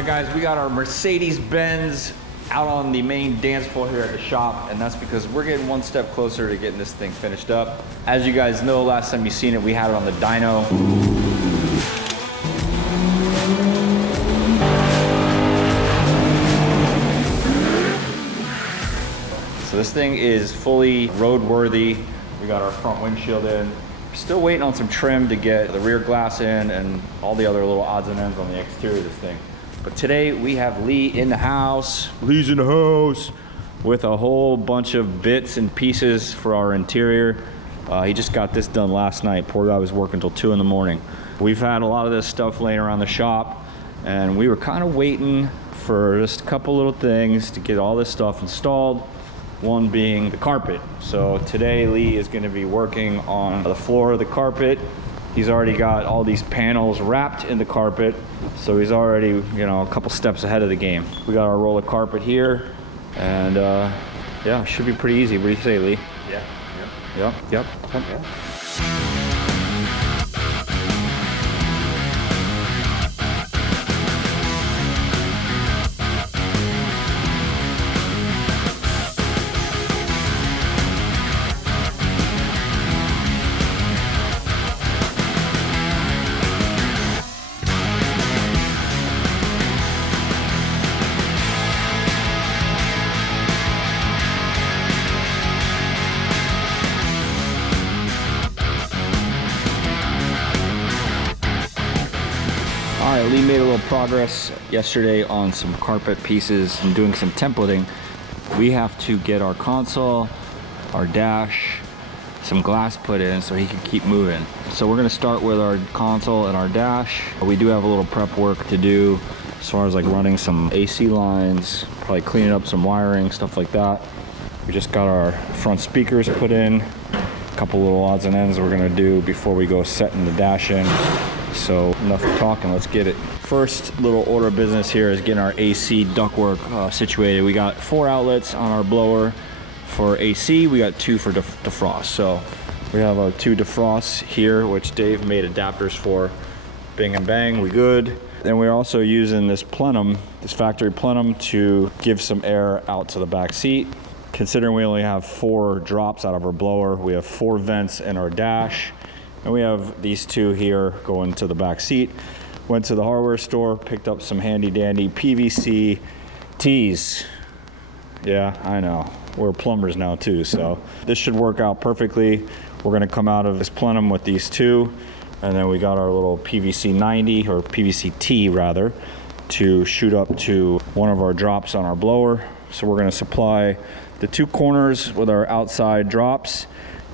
right, guys, we got our Mercedes Benz out on the main dance floor here at the shop, and that's because we're getting one step closer to getting this thing finished up. As you guys know, last time you seen it, we had it on the dyno. So this thing is fully roadworthy. We got our front windshield in. Still waiting on some trim to get the rear glass in and all the other little odds and ends on the exterior of this thing. But today we have Lee in the house. Lee's in the house with a whole bunch of bits and pieces for our interior. He just got this done last night. Poor guy was working till 2 in the morning. We've had a lot of this stuff laying around the shop, and we were kind of waiting for just a couple little things to get all this stuff installed. One being the carpet. So today Lee is going to be working on the floor of the carpet. He's already got all these panels wrapped in the carpet, so he's already, you know, a couple steps ahead of the game. We got our roll of carpet here, and yeah, should be pretty easy. What do you say, Lee? Yeah. Yep. All right, Lee made a little progress yesterday on some carpet pieces and doing some templating. We have to get our console, our dash, some glass put in so he can keep moving. So we're gonna start with our console and our dash. We do have a little prep work to do as far as like running some AC lines, probably cleaning up some wiring, stuff like that. We just got our front speakers put in, a couple little odds and ends we're gonna do before we go setting the dash in. So enough talking, let's get it. First little order of business here is getting our AC ductwork situated. We got 4 outlets on our blower for AC. We got 2 for defrost. So we have our 2 defrosts here, which Dave made adapters for. Bing and bang, we good. Then we're also using this plenum, this factory plenum, to give some air out to the back seat. Considering we only have 4 drops out of our blower, we have 4 vents in our dash. And we have these 2 here going to the back seat. Went to the hardware store, picked up some handy dandy PVC tees. Yeah, I know. We're plumbers now too, so this should work out perfectly. We're gonna come out of this plenum with these 2, and then we got our little PVC 90, or PVC T rather, to shoot up to one of our drops on our blower. So we're gonna supply the 2 corners with our outside drops,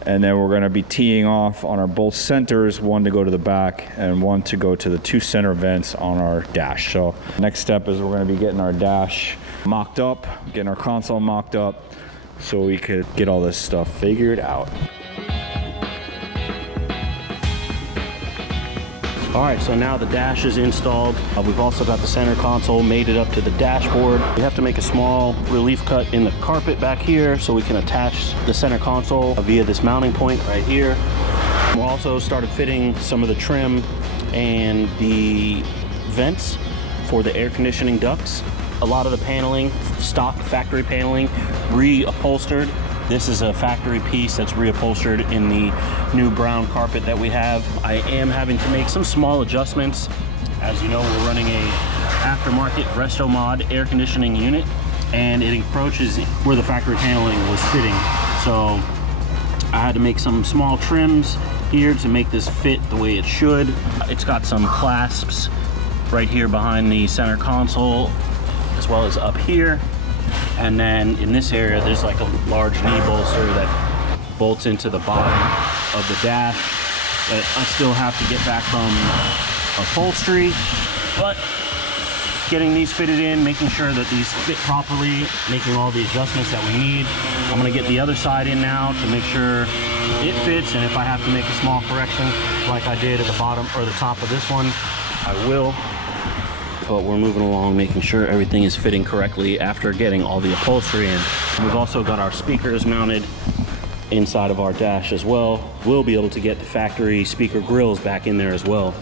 and then we're gonna be teeing off on our both centers, one to go to the back and one to go to the 2 center vents on our dash. So next step is we're gonna be getting our dash mocked up, getting our console mocked up, so we could get all this stuff figured out. All right, so now the dash is installed. We've also got the center console made it up to the dashboard. We have to make a small relief cut in the carpet back here so we can attach the center console via this mounting point right here. We also started fitting some of the trim and the vents for the air conditioning ducts. A lot of the paneling, stock factory paneling, reupholstered. This is a factory piece that's reupholstered in the new brown carpet that we have. I am having to make some small adjustments. As you know, we're running a aftermarket Resto Mod air conditioning unit, and it encroaches where the factory paneling was sitting. So I had to make some small trims here to make this fit the way it should. It's got some clasps right here behind the center console, as well as up here. And then in this area, there's like a large knee bolster that bolts into the bottom of the dash. But I still have to get back from upholstery, but getting these fitted in, making sure that these fit properly, making all the adjustments that we need. I'm gonna get the other side in now to make sure it fits, and if I have to make a small correction like I did at the bottom or the top of this one, I will. But we're moving along, making sure everything is fitting correctly after getting all the upholstery in. We've also got our speakers mounted inside of our dash as well. We'll be able to get the factory speaker grills back in there as well,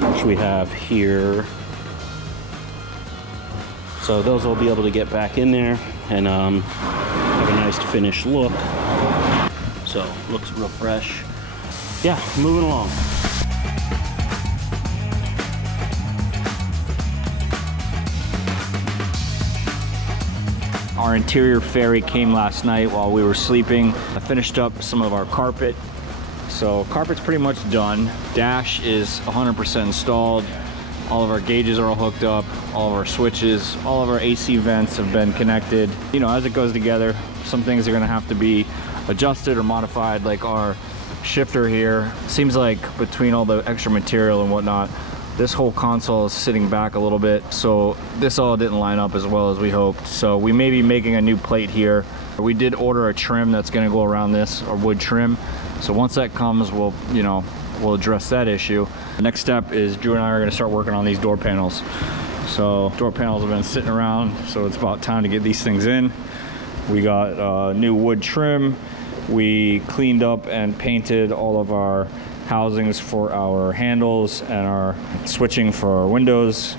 which we have here So those will be able to get back in there and have a nice finished look. So looks real fresh. Yeah, moving along. Our interior fairy came last night while we were sleeping. I finished up some of our carpet. So carpet's pretty much done. Dash is 100% installed. All of our gauges are all hooked up. All of our switches, all of our AC vents have been connected. You know, as it goes together, some things are gonna have to be adjusted or modified, like our shifter here. Seems like between all the extra material and whatnot, this whole console is sitting back a little bit, so this all didn't line up as well as we hoped. So we may be making a new plate here. We did order a trim that's gonna go around this, a wood trim. So once that comes, we'll address that issue. The next step is Drew and I are gonna start working on these door panels. So door panels have been sitting around, so it's about time to get these things in. We got new wood trim. We cleaned up and painted all of our housings for our handles and our switching for our windows.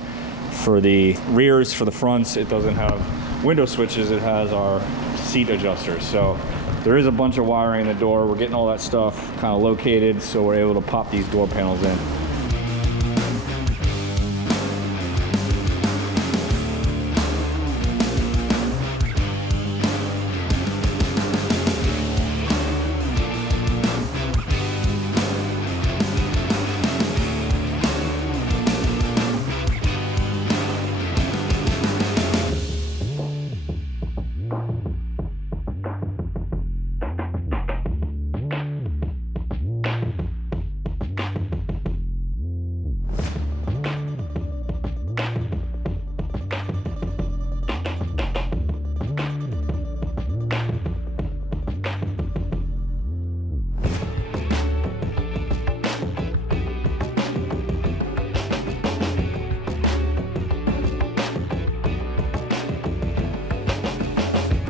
For the rears, for the fronts, it doesn't have window switches, it has our seat adjusters. So there is a bunch of wiring in the door. We're getting all that stuff kind of located so we're able to pop these door panels in.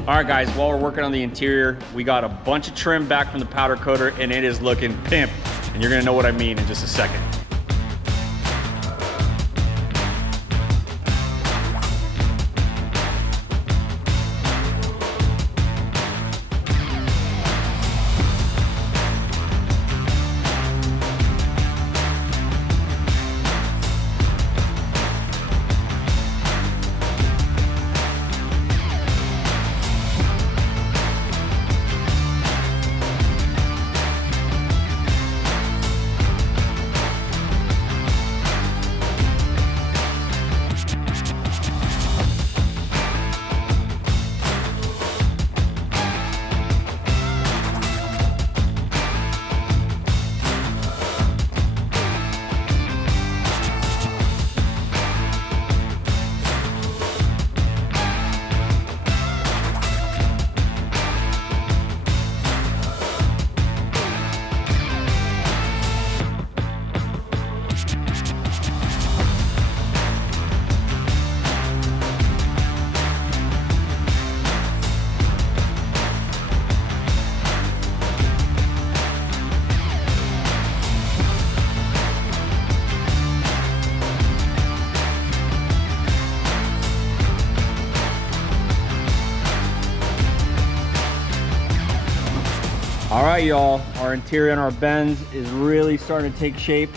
All right, guys, while we're working on the interior, we got a bunch of trim back from the powder coater and it is looking pimp. And you're gonna know what I mean in just a second. All right, y'all, our interior on our Benz is really starting to take shape.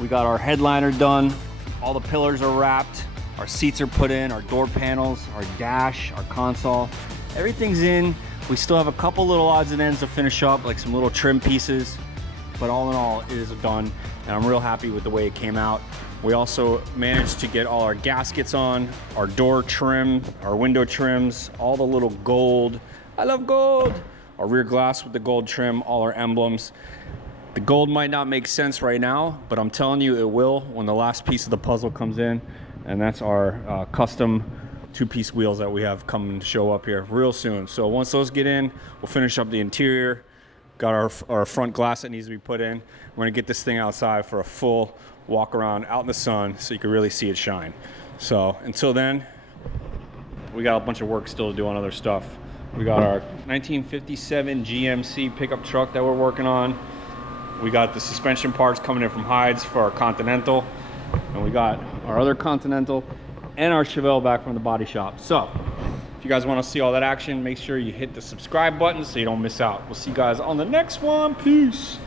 We got our headliner done, all the pillars are wrapped, our seats are put in, our door panels, our dash, our console, everything's in. We still have a couple little odds and ends to finish up, like some little trim pieces, but all in all, it is done, and I'm real happy with the way it came out. We also managed to get all our gaskets on, our door trim, our window trims, all the little gold. I love gold. Our rear glass with the gold trim, all our emblems. The gold might not make sense right now, but I'm telling you it will when the last piece of the puzzle comes in, and that's our custom two-piece wheels that we have coming to show up here real soon. So once those get in, we'll finish up the interior. Got our front glass that needs to be put in. We're gonna get this thing outside for a full walk around out in the sun so you can really see it shine. So until then, we got a bunch of work still to do on other stuff. We got our 1957 GMC pickup truck that we're working on. We got the suspension parts coming in from Hides for our Continental. And we got our other Continental and our Chevelle back from the body shop. So if you guys want to see all that action, make sure you hit the subscribe button so you don't miss out. We'll see you guys on the next one. Peace.